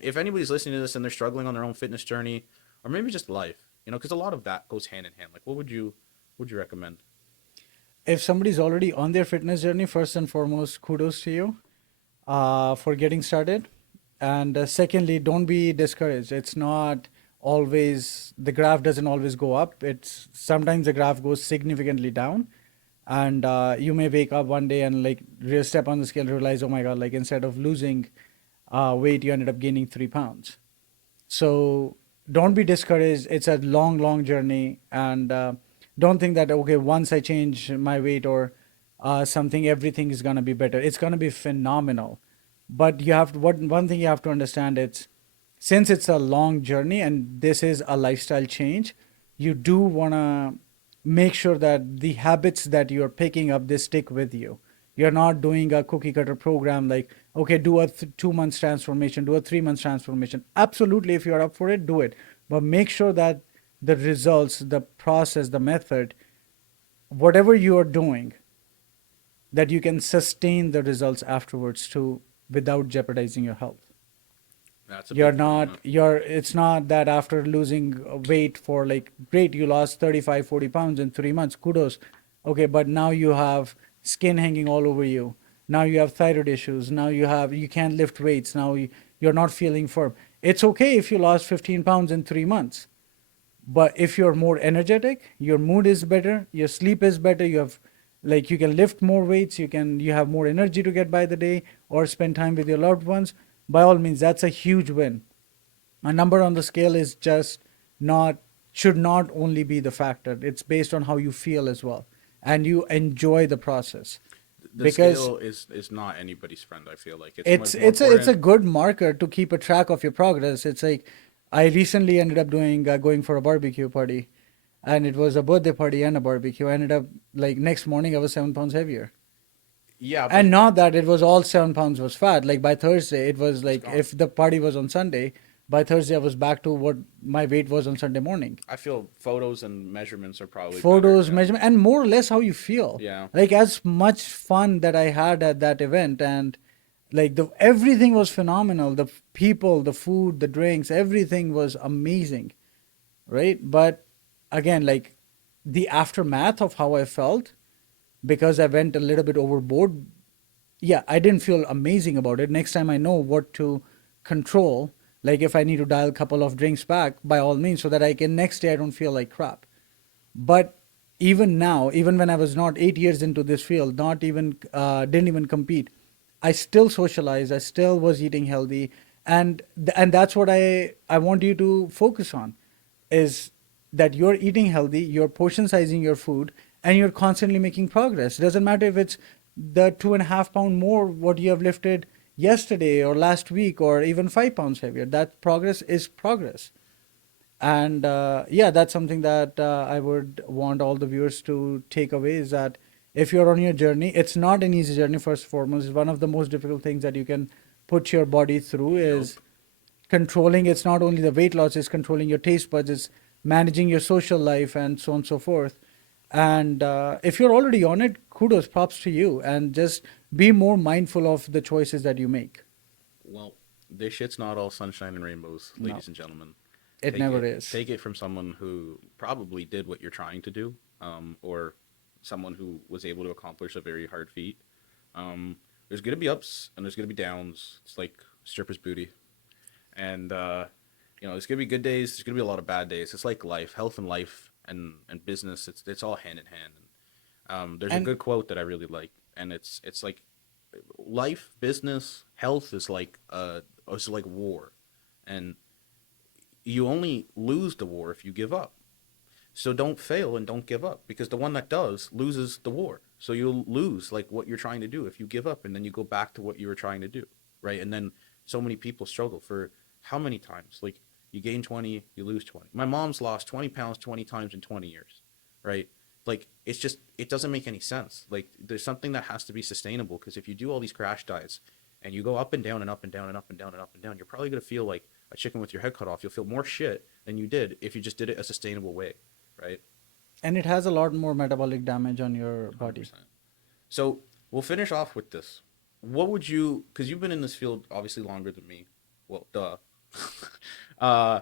if anybody's listening to this and they're struggling on their own fitness journey, or maybe just life, you know, because a lot of that goes hand in hand. Like, what would you recommend? If somebody's already on their fitness journey, first and foremost, kudos to you for getting started. And secondly, don't be discouraged. It's not always, the graph doesn't always go up. It's sometimes the graph goes significantly down. And you may wake up one day and like step on the scale, realize, oh my God, like instead of losing weight, you ended up gaining 3 pounds. So don't be discouraged. It's a long, long journey. And don't think that, okay, once I change my weight or something, everything is going to be better. It's going to be phenomenal. But you have to, one thing you have to understand, it's since it's a long journey and this is a lifestyle change, you do want to make sure that the habits that you're picking up, they stick with you. You're not doing a cookie cutter program like, okay, do a 2 months transformation, do a 3 months transformation. Absolutely, if you're up for it, do it. But make sure that the results, the process, the method, whatever you are doing, that you can sustain the results afterwards too without jeopardizing your health. That's a You're big point, not, you're, it's not that after losing weight for like, great, you lost 35, 40 pounds in 3 months, kudos. Okay, but now you have skin hanging all over you. Now you have thyroid issues. Now you can't lift weights. Now you're not feeling firm. It's okay if you lost 15 pounds in 3 months. But if you're more energetic, your mood is better, your sleep is better, you have like you can lift more weights, you have more energy to get by the day or spend time with your loved ones, by all means that's a huge win. A number on the scale is just not should not only be the factor. It's based on how you feel as well and you enjoy the process. the Because scale is not anybody's friend. I feel like it's much more it's a, it's a important. good marker to keep a track of your progress. It's like I recently ended up going for a barbecue party, and it was a birthday party and a barbecue. I ended up like next morning I was 7 pounds heavier, Yeah, but and not that it was all 7 pounds was fat. Like by Thursday it was like gone. if the party was on Sunday, by Thursday I was back to what my weight was on Sunday morning. I feel photos and measurements are probably Photos, better, yeah. measurement, and more or less how you feel. Yeah. Like as much fun that I had at that event, and like the everything was phenomenal. The people, the food, the drinks, everything was amazing, right? But again, like the aftermath of how I felt because I went a little bit overboard. Yeah, I didn't feel amazing about it. Next time I know what to control. Like if I need to dial a couple of drinks back, by all means, so that I can next day I don't feel like crap. But even now, even when I was not 8 years into this field, not even didn't even compete, I still socialized. I still was eating healthy, and and that's what I want you to focus on, is that you're eating healthy, you're portion sizing your food, and you're constantly making progress. Doesn't matter if it's the 2.5 pound more what you have lifted yesterday or last week, or even 5 pounds heavier. That progress is progress. And yeah, that's something that I would want all the viewers to take away, is that if you're on your journey, it's not an easy journey. First and foremost, it's one of the most difficult things that you can put your body through is controlling. It's not only the weight loss, it's controlling your taste buds, it's managing your social life and so on and so forth. And if you're already on it, kudos, props to you. And just be more mindful of the choices that you make. Well, this shit's not all sunshine and rainbows, No, ladies and gentlemen. it never is. Take it from someone who probably did what you're trying to do, or someone who was able to accomplish a very hard feat. There's gonna be ups and there's gonna be downs. It's like stripper's booty, and there's gonna be good days. There's gonna be a lot of bad days. It's like life, health and life, and business. It's all hand in hand. There's a And good quote that I really like, and it's like life, business, health is like war, and you only lose the war if you give up. So don't fail and don't give up, because the one that does loses the war. So you'll lose like what you're trying to do if you give up, and then you go back to what you were trying to do, right? And then so many people struggle for how many times? Like you gain 20, you lose 20. My mom's lost 20 pounds 20 times in 20 years, right? Like it's just it doesn't make any sense. Like there's something that has to be sustainable, because if you do all these crash diets and you go up and down and up and down and up and down and up and down, you're probably gonna feel like a chicken with your head cut off. You'll feel more shit than you did if you just did it a sustainable way, right? and it has a lot more metabolic damage on your body. 100%. So we'll finish off with this. What would you? Because you've been in this field obviously longer than me. Well, duh. uh,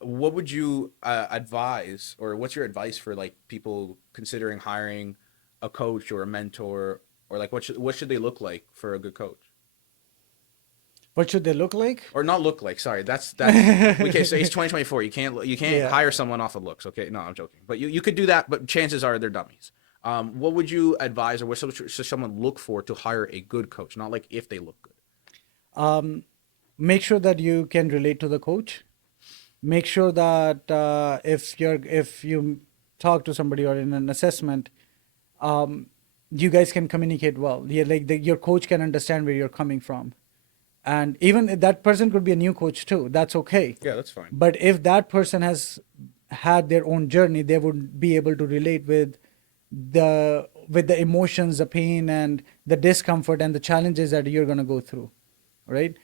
what would you advise, or what's your advice for like people considering hiring a coach or a mentor, or like what should they look like for a good coach? What should they look like? Or not look like? Sorry, that's okay. So it's 2024. You can't Yeah. hire someone off of looks. Okay, no, I'm joking. But you could do that, but chances are they're dummies. What would you advise, or what should someone look for to hire a good coach? Not like if they look good. Make sure that you can relate to the coach. Make sure that if you talk to somebody or in an assessment, you guys can communicate well. Yeah, like your coach can understand where you're coming from, and even if that person could be a new coach too. That's okay. Yeah, that's fine. But if that person has had their own journey, they would be able to relate with the emotions, the pain, and the discomfort and the challenges that you're going to go through, right?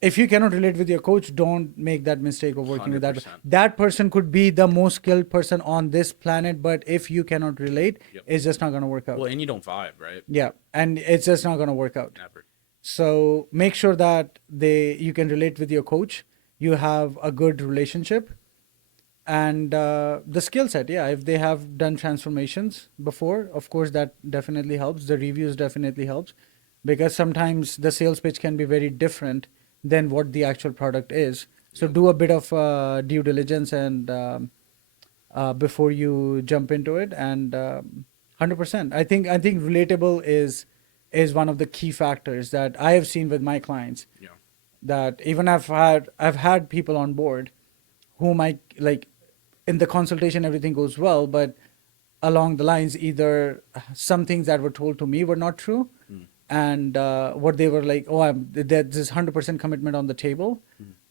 If you cannot relate with your coach, don't make that mistake of working with that. 100%. That person could be the most skilled person on this planet, but if you cannot relate, Yep. it's just not going to work out. Well, and you don't vibe, right? Yeah, and it's just not going to work out. Never. So make sure that you can relate with your coach. You have a good relationship, and the skill set. Yeah, if they have done transformations before, of course that definitely helps. The reviews definitely helps, because sometimes the sales pitch can be very different than what the actual product is. So do a bit of due diligence and before you jump into it, and 100%. I think relatable is one of the key factors that I have seen with my clients. Yeah. That even I've had people on board whom I like in the consultation, everything goes well, but along the lines, either some things that were told to me were not true, and what they were like, there's this 100% commitment on the table,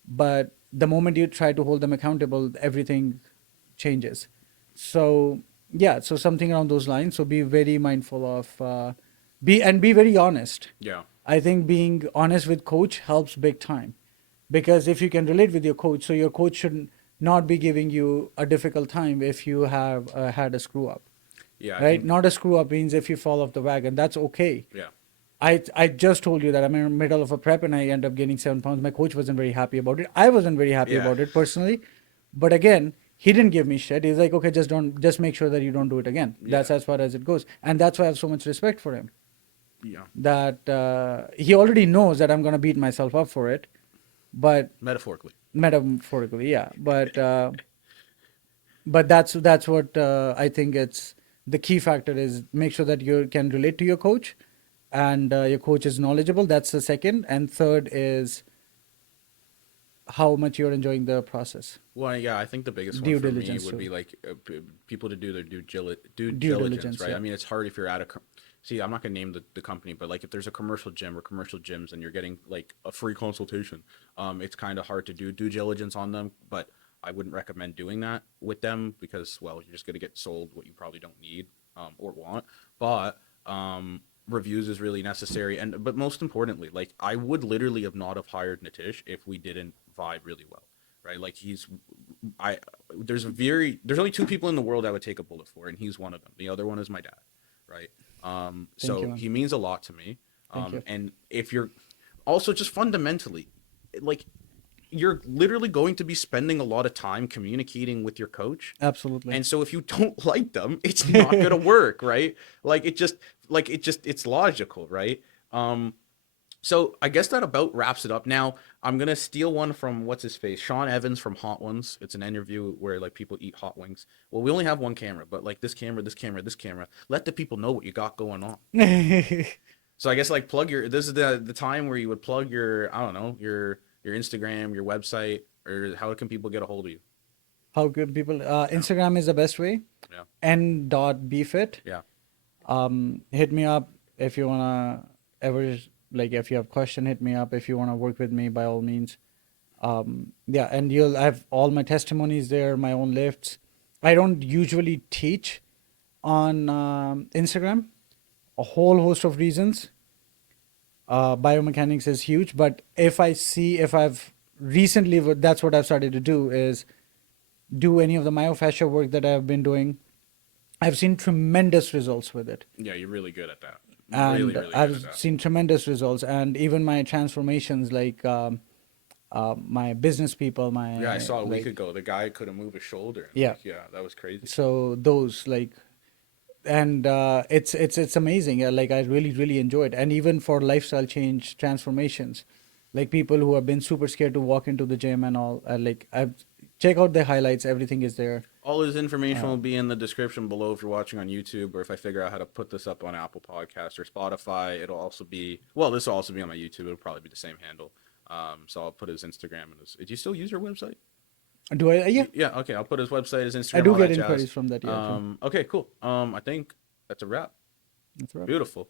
but the moment you try to hold them accountable, everything changes. So yeah, so something around those lines. So be very mindful of be very honest. Yeah. I think being honest with coach helps big time, because if you can relate with your coach, so your coach should not be giving you a difficult time if you have had a screw up, Yeah. I right? think- Not a screw up means if you fall off the wagon, that's okay. yeah. I just told you that I'm in the middle of a prep and I end up gaining 7 pounds. My coach wasn't very happy about it. I wasn't very happy Yeah. about it personally, but again, he didn't give me shit. He's like, okay, just make sure that you don't do it again. That's Yeah. as far as it goes, and that's why I have so much respect for him. Yeah. That he already knows that I'm gonna beat myself up for it, but Metaphorically. metaphorically, yeah. But that's what I think it's the key factor is make sure that you can relate to your coach, and your coach is knowledgeable. That's the second, and third is how much you're enjoying the process. Well, yeah, I think the biggest Due one for me diligence would too. be like people to do their due Due diligence, diligence, right? yeah. I mean, it's hard if you're at a see. I'm not gonna name the company, but like if there's a commercial gym or commercial gyms and you're getting like a free consultation, it's kind of hard to do due diligence on them. But I wouldn't recommend doing that with them, because well, you're just gonna get sold what you probably don't need or want. But reviews is really necessary, and but most importantly, like I would literally have not have hired Nitish if we didn't vibe really well, right? Like there's only two people in the world I would take a bullet for, and he's one of them. The other one is my dad, right? Thank you, So man. he means a lot to me. Thank you. And if you're also just fundamentally, like, you're literally going to be spending a lot of time communicating with your coach. Absolutely. And so if you don't like them, it's not going to work, right? It's logical, right? So I guess that about wraps it up. Now I'm going to steal one from what's his face, Sean Evans from Hot Ones. It's an interview where like people eat hot wings. Well, we only have one camera, but like this camera, this camera, this camera, let the people know what you got going on. So I guess like this is the time where you would plug your, I don't know, your Instagram, your website, or how can people get a hold of you? How good people? Instagram is the best way. Yeah. n.bfit. Yeah. Hit me up if you wanna ever, like, if you have question, hit me up. If you wanna work with me, by all means. Yeah, and I have all my testimonies there, my own lifts. I don't usually teach on Instagram, a whole host of reasons. Biomechanics is huge, but if I've recently, that's what I've started to do, is do any of the myofascia work that I've been doing. I've seen tremendous results with it. Yeah, you're really good at that. And Really, really good I've at that. seen tremendous results, and even my transformations, like my business people, Yeah, I saw a week like, ago the guy couldn't move his shoulder. Yeah. Yeah, that was crazy. so those, like, and it's amazing. Like, I really enjoy it. And even for lifestyle change transformations, like people who have been super scared to walk into the gym and all, like, I've check out the highlights, everything is there. All his information will be in the description below if you're watching on YouTube, or if I figure out how to put this up on Apple Podcasts or Spotify. It'll also be, well, this will also be on my YouTube. It'll probably be the same handle. So I'll put his Instagram and his. Do you still use your website? Do I? Yeah, Yeah. Okay. I'll put his website, his Instagram. I do all get that jazz. inquiries from that. Yeah, Okay. Cool. I think that's a wrap. that's right. Beautiful.